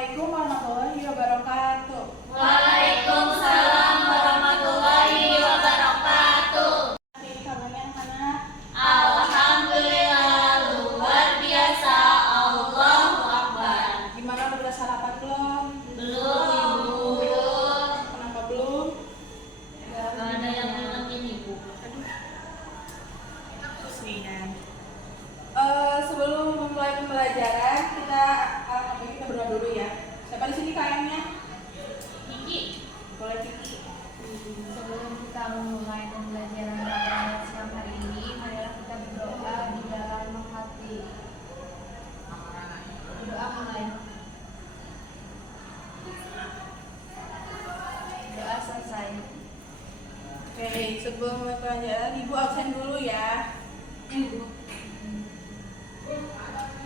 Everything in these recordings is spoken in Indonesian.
Assalamualaikum warahmatullahi wabarakatuh. Waalaikumsalam warahmatullahi wabarakatuh. Hari kabarnya anak-anak? Alhamdulillah luar biasa. Allahu Akbar. Gimana udah sarapan belum? Belum, Ibu. Kenapa belum? Gak ada yang ngingetin Ibu. Terus nih ya. Sebelum memulai pembelajaran kita berdoa dulu ya. Siapa di sini kayaknya? Kiki. Boleh Kiki. Sebelum kita memulai pembelajaran pada siang hari ini, marilah kita berdoa di dalam hati. Doa mulai. Doa selesai. Oke, sebelum mulai pembelajaran, Ibu absen dulu ya. Ibu.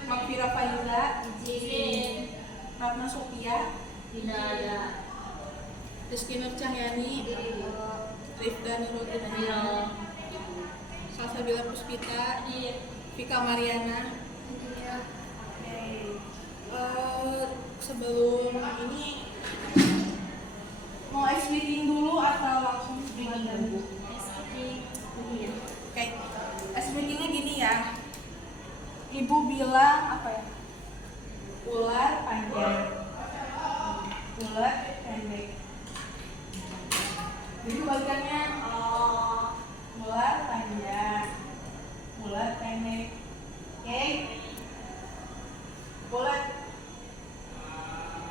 Makfira Faiza, Izin. Ratna Sophia, Hidayah. Rizky Nur Cahyani, Rifda Nurul Hidayah, Salsabila Puspita, Vika Mariana. Oke. Sebelum ini mau ice meeting dulu atau langsung speaking dulu? Oke, ice meetingnya gini ya. Ibu bilang apa ya? Ular panjang, ular pendek. Jadi kebalikannya ular panjang, ular pendek. Oke? Ular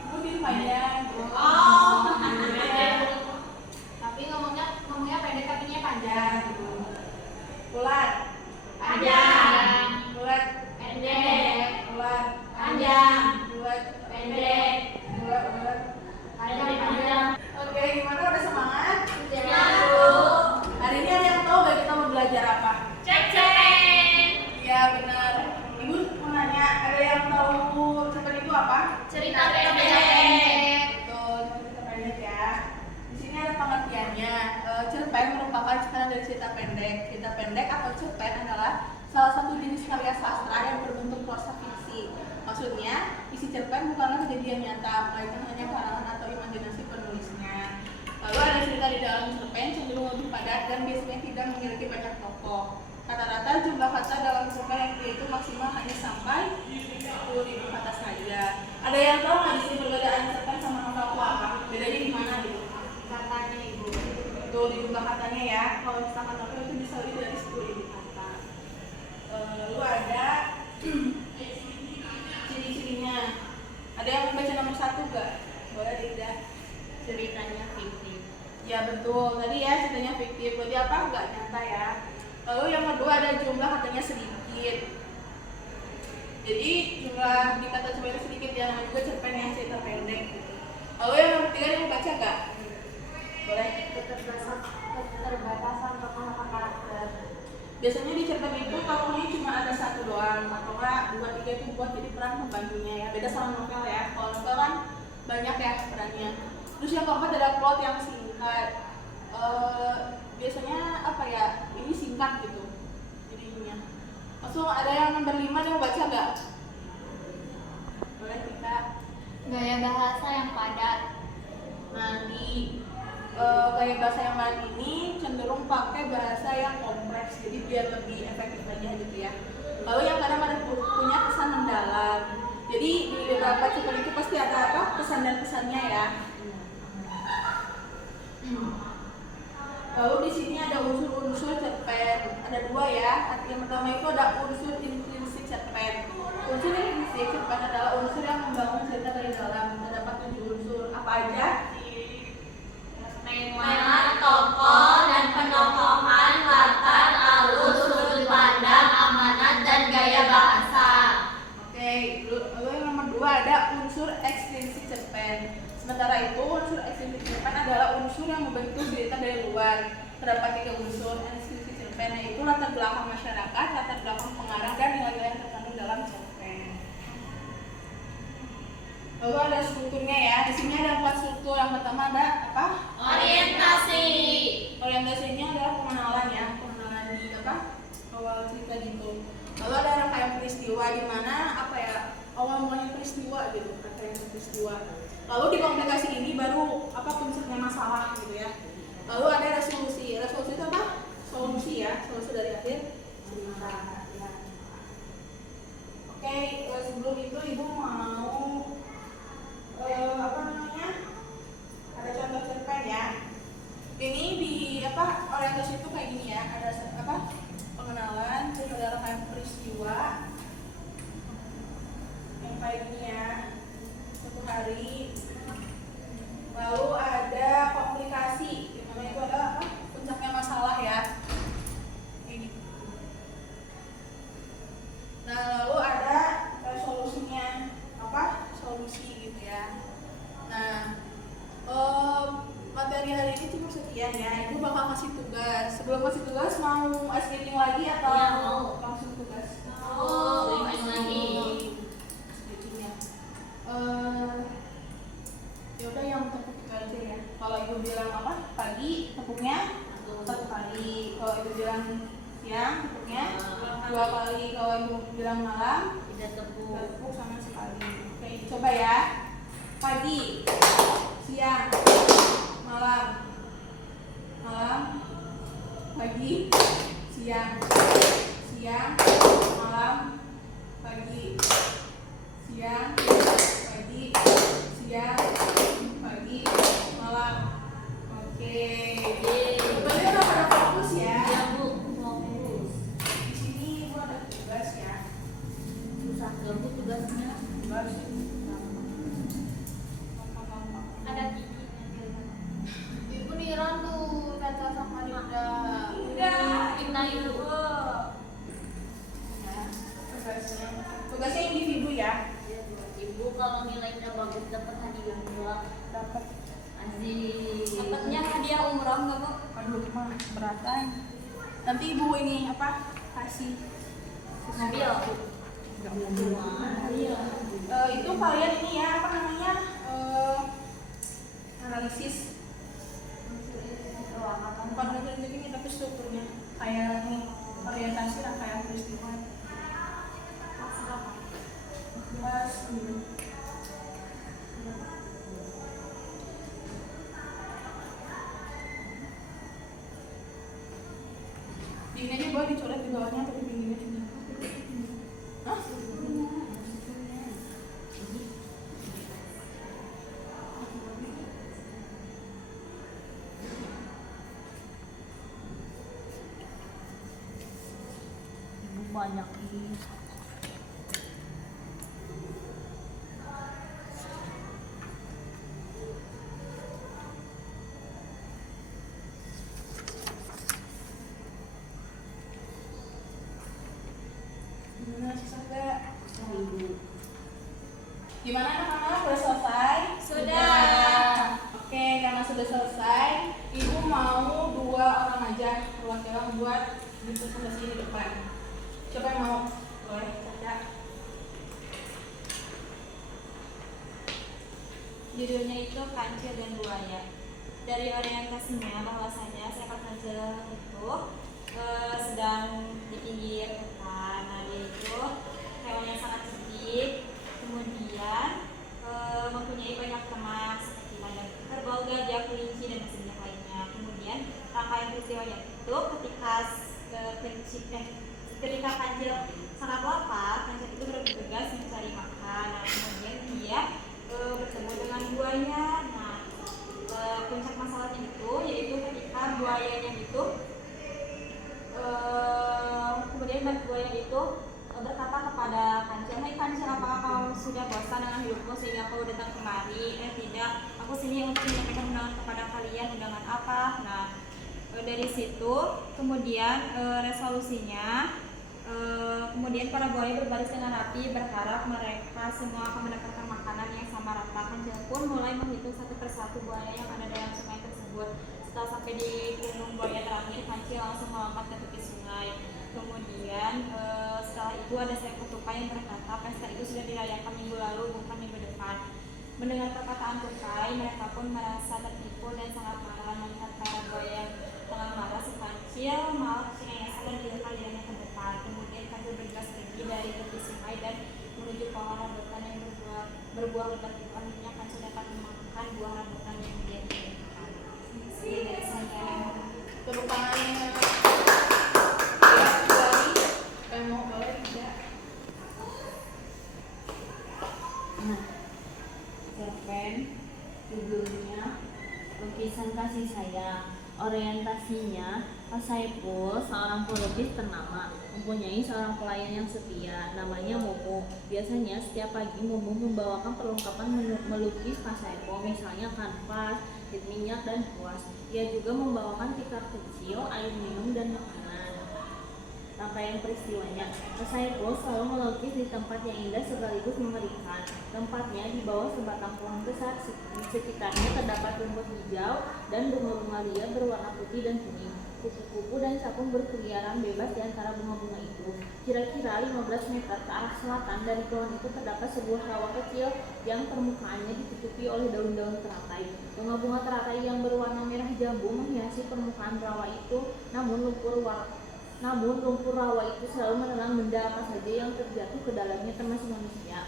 ibu bilang panjang. Tapi ngomongnya pendek tapinya panjang. Ular Panjang. ular Pendek. ular Panjang. ular Pendek. ular. Panjang. Oke, gimana udah semangat? Ya, Bu. Hari ini ada yang tahu gak kita mau belajar apa? Cek cek. Iya benar. Ibu mau nanya, ada yang tahu cerpen itu apa? Cerita pendek. Betul, cerita pendek ya. Di sini ada pengertiannya. Cerpen merupakan cerita dari cerita pendek. Cerita pendek atau cerpen adalah salah satu jenis karya sastra yang berbentuk prosa fiksi. Maksudnya, isi cerpen bukanlah kejadian nyata, melainkan hanya karangan atau imajinasi penulisnya. Lalu ada cerita di dalam cerpen cenderung lebih padat dan biasanya tidak memiliki banyak tokoh. Rata-rata jumlah kata dalam cerpen yang itu maksimal hanya sampai 10.000 kata saja. Ada yang tahu nggak di sini perbedaan cerpen sama novel apa? Bedanya di mana gitu? Katanya Ibu. Betul, di jumlah katanya ya. Kalau misalkan novel itu bisa lebih dari 10.000 kata. Lalu ada ciri-cirinya. Ada yang membaca nomor 1 gak? Boleh tidak? Ceritanya fiktif. Ya betul, tadi ya ceritanya fiktif, berarti apa? Nggak nyata ya. Lalu yang kedua ada jumlah katanya sedikit. Jadi jumlah di kata cerpen sedikit ya, namanya juga cerpen yang cerita pendek gitu. Lalu yang nomor 3 mau baca nggak? Boleh. Keterbatasan tokoh atau karakter. Biasanya di cerpen itu tokohnya cuma ada 1 doang, atau enggak 2, 3 itu buat jadi peran pembantunya ya. Beda sama novel ya. Kalau novel kan banyak ya perannya. Terus yang keempat ada plot yang singkat. Biasanya apa ya? Ini singkat gitu jadinya. Langsung ada yang nomor 5 yang baca nggak? Boleh kita. Gaya bahasa yang padat. Nah di gaya bahasa yang lain ini cenderung pakai bahasa yang kompleks, jadi biar lebih efektif aja gitu ya. Lalu yang kadang ada punya kesan mendalam. Jadi di beberapa cerpen itu pasti ada apa? Pesan dan pesannya ya. Lalu di sini ada unsur-unsur cerpen. Ada 2 ya. Yang pertama itu ada unsur intrinsik cerpen. Unsur intrinsik cerpen adalah unsur yang membangun cerita dari dalam. Terdapat 7 unsur. Apa aja? Tema, tokoh, dan penokohan, latar, alur, sudut pandang, amanat, dan gaya bahasa. Oke, lalu yang nomor 2 ada unsur ekstrinsik cerpen. Sementara itu unsur ekstrinsik cerpen adalah unsur yang membentuk cerita dari luar. Terdapat 3 unsur ekstrinsik cerpen, yaitu latar belakang masyarakat, latar belakang pengarang, dan nilai-nilai yang terkandung dalam cerpen. Lalu ada strukturnya ya. Di sini ada 4 struktur. Yang pertama ada apa? Orientasi. Orientasinya adalah pengenalan ya, pengenalan di apa? Awal cerita gitu. Lalu ada rangkaian peristiwa di mana apa ya? Awal mulanya peristiwa peristiwa gitu, rangkaian peristiwa. Lalu di komplikasi ini baru apa puncaknya masalah gitu ya. Lalu ada resolusi. Resolusi itu apa? Solusi ya, solusi dari akhir cerita. Ya. Oke, sebelum itu ibu mau apa namanya? Ada contoh cerpen ya. Ini di apa orientasi itu kayak gini ya. Ada apa? Pengenalan, saudara rangkaian peristiwa. Yang kayak gini ya. Suatu hari. Lalu ada komplikasi. Yang namanya itu adalah apa? Puncaknya masalah ya. Ini. Nah, lalu ada solusinya apa? Solusi gitu ya. Nah, materi hari ini cuma sekian ya. Ibu bakal kasih tugas. Sebelum kasih tugas mau skipping lagi atau Ya, mau. langsung tugas? Skipping lagi. Skipping ya. Ya udah yang tepuk itu aja ya. Kalau ibu bilang apa? Pagi tepuknya satu kali. Kalau ibu bilang siang tepuknya dua kali. Kalau ibu bilang malam Tidak tepuk. tepuk sama sekali. Oke, coba ya. Pagi, siang, malam, pagi, siang, malam, pagi, siang, pagi, malam. Oke. Sebenarnya udah pada fokus ya. Ya, Bu, fokus. Di sini ibu ada tugas ya. Susah gak, Bu, tugasnya? Tugas. Ada gigi. Ibu niran tuh Caca sama Linda. Udah, kita itu. Ya, tugasnya individu ya. Ibu kalau nilainya bagus dapat hadiah dua. Dapat. Aziz. Dapatnya hadiah umroh nggak, Bu? Aduh, mah beratan. Nanti ibu ini apa? Kasih Mobil. itu kalian ini ya apa namanya analisis bukan analisis ini tapi strukturnya kayak nih orientasi rangkaian peristiwa. Kelas dinginnya boleh dicoret di bawahnya tapi dinginnya sini. Hah? Ibu banyak nih. Gimana susah nggak? Ibu. Gimana anak-anak udah selesai? Sudah. Oke, karena sudah selesai, ibu mau 2 orang aja perwakilan buat presentasi di depan. Siapa yang mau? Boleh, Caca. Judulnya itu Kancil dan Buaya. Dari orientasinya bahwasanya seekor kancil itu sedang di pinggir hutan. Nah, dia itu hewan yang sangat cerdik, kemudian mempunyai banyak teman seperti ladang kerbau, gajah, kelinci, dan masih banyak lainnya. Kemudian rangkaian peristiwanya itu ketika kancil sangat lapar, kancil itu bergegas mencari makan. Nah, kemudian dia bertemu dengan buaya. Nah, puncak masalahnya itu yaitu ketika buayanya itu kemudian buaya itu berkata kepada kancil, "Hai kancil, apakah kau sudah bosan dengan hidupmu sehingga kau datang kemari?" Tidak, aku sini untuk menyampaikan undangan kepada kalian. Undangan apa? Nah, dari situ kemudian resolusinya kemudian para buaya berbaris dengan rapi berharap mereka semua akan mendapatkan makanan yang sama rata. Kancil pun mulai menghitung satu persatu buaya yang ada dalam sungai tersebut. Setelah sampai di gelembung buaya terakhir, Kancil langsung melompat ke tepi sungai. Kemudian setelah itu ada seekor tupai yang berkata, "Pesta itu sudah dirayakan minggu lalu, bukan minggu depan." Mendengar perkataan tupai, mereka pun merasa tertipu dan sangat marah. Melihat para buaya yang tengah marah, si Kancil malah cengengesan dan dilepas lidahnya ke depan. Kemudian Kancil bergegas pergi dari tepi sungai dan menuju pohon rambutan yang berbuah buah lebat di depan dirinya, kancil dapat memakan buah rambutan yang dia inginkan. Sekian dari saya. Tepuk tangannya. Ya, dari mau boleh tidak? Nah, cerpen judulnya Lukisan Kasih Sayang. Orientasinya, Pak Saipul seorang pelukis ternama, mempunyai seorang pelayan yang setia, namanya Mumu. Biasanya setiap pagi Mumu membawakan perlengkapan melukis Pak Saipul, misalnya kanvas, cat minyak, dan kuas. Ia juga membawakan tikar kecil, air minum, dan makanan. Rangkaian peristiwanya, Pak Saipul selalu melukis di tempat yang indah sekaligus mengerikan. Tempatnya di bawah sebatang pohon besar, di sekitarnya terdapat rumput hijau dan bunga-bunga liar berwarna putih dan kuning. Kupu-kupu dan capung berkeliaran bebas di antara bunga-bunga itu. Kira-kira 15 meter ke arah selatan dari pohon itu terdapat sebuah rawa kecil yang permukaannya ditutupi oleh daun-daun teratai. Bunga-bunga teratai yang berwarna merah jambu menghiasi permukaan rawa itu, namun lumpur rawa itu selalu menelan benda apa saja yang terjatuh ke dalamnya, termasuk manusia.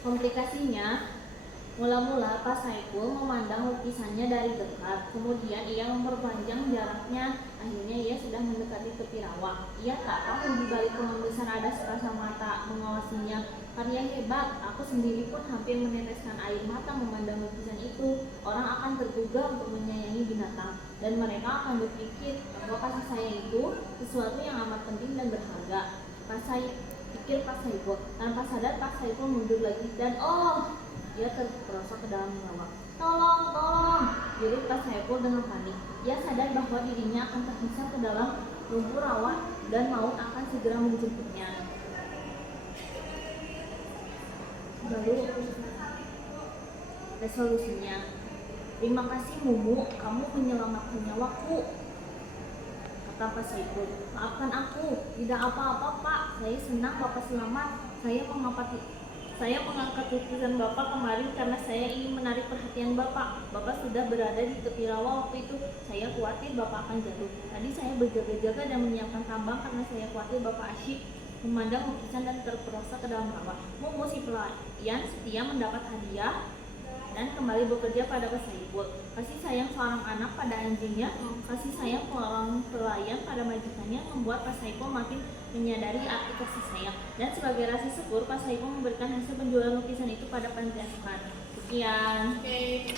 Komplikasinya, mula-mula Pak Saipul memandang lukisannya dari dekat, kemudian ia memperpanjang jaraknya. Akhirnya ia sudah mendekati tepi rawa. Ia tak tahu di balik pohon besar ada sepasang mata mengawasinya. Karya hebat, aku sendiri pun hampir meneteskan air mata memandang lukisan itu. Orang akan tergugah untuk menyayangi binatang, dan mereka akan berpikir bahwa kasih sayang itu sesuatu yang amat penting dan berharga. Pikir Pak Saipul. Tanpa sadar Pak Saipul mundur lagi dan ia terperosok ke dalam rawa. Tolong, tolong! Jerit Pak Saipul dengan panik. Ia sadar bahwa dirinya akan terhisap ke dalam lumpur rawa dan maut akan segera menjemputnya. Lalu resolusinya, terima kasih Mumu, kamu menyelamatkan nyawaku, kata Pak Saipul. Maafkan aku, tidak apa-apa Pak, saya senang Bapak selamat. Saya mengangkat lukisan Bapak kemarin karena saya ingin menarik perhatian Bapak. Bapak sudah berada di tepi rawa waktu itu. Saya khawatir Bapak akan jatuh. Tadi saya berjaga-jaga dan menyiapkan tambang karena saya khawatir Bapak asyik memandang lukisan dan terperosok ke dalam rawa. Mumu si pelayan setia mendapat hadiah dan kembali bekerja pada Pak Saipul. Kasih sayang seorang anak pada anjingnya, kasih sayang seorang pelayan pada majikannya membuat Pak Saipul makin menyadari arti kasih sayang. Dan sebagai rasa syukur, Pak Saipul memberikan hasil penjualan lukisan itu pada panti asuhan. Sekian. Oke,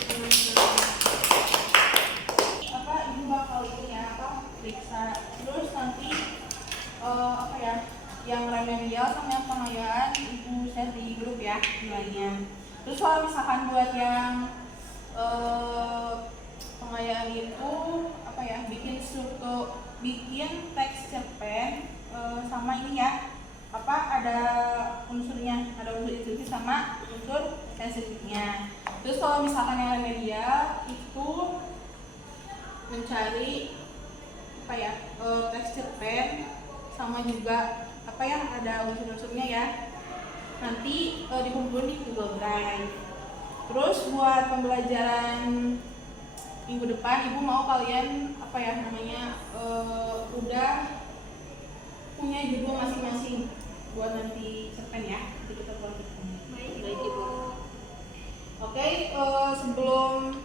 ibu bakal ini ya periksa terus nanti yang remedial sama yang pengayaan ibu share di grup ya nilainya. Terus kalau misalkan buat yang pengayaan itu bikin teks cerpen sama ini ya ada unsurnya, ada unsur intuitif sama unsur sensitifnya. Terus kalau misalkan yang remedial itu mencari teks cerpen sama juga ada unsur-unsurnya ya, nanti dikumpulin di Google Drive. Terus buat pembelajaran minggu depan ibu mau kalian udah punya judul masing-masing buat nanti cerpen ya, nanti kita buat baik ibu. Oke, sebelum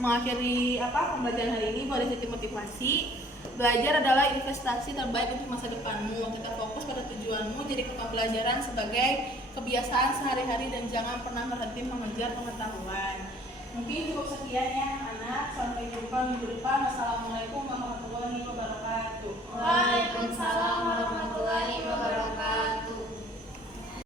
mengakhiri pembelajaran hari ini, boleh sedikit motivasi. Belajar adalah investasi terbaik untuk masa depanmu. Tetap fokus pada tujuanmu, jadikan pembelajaran sebagai kebiasaan sehari-hari dan jangan pernah berhenti mengejar pengetahuan. Mungkin cukup sekian ya anak, sampai jumpa minggu depan. Wassalamualaikum warahmatullahi wabarakatuh.